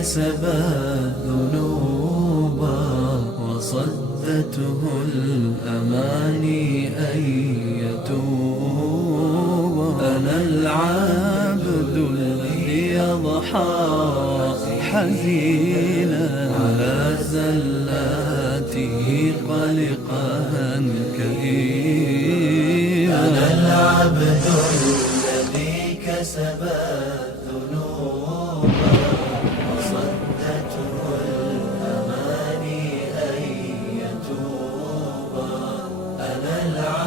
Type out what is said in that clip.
كسب الذنوب وصدته الأماني أن يتوب. أنا العبد الذي يضحى حزينا على زلاته قلقا كئيبا. أنا العبد الذي كسب الذنوب وصدته الأماني أن يتوب. أنا العبد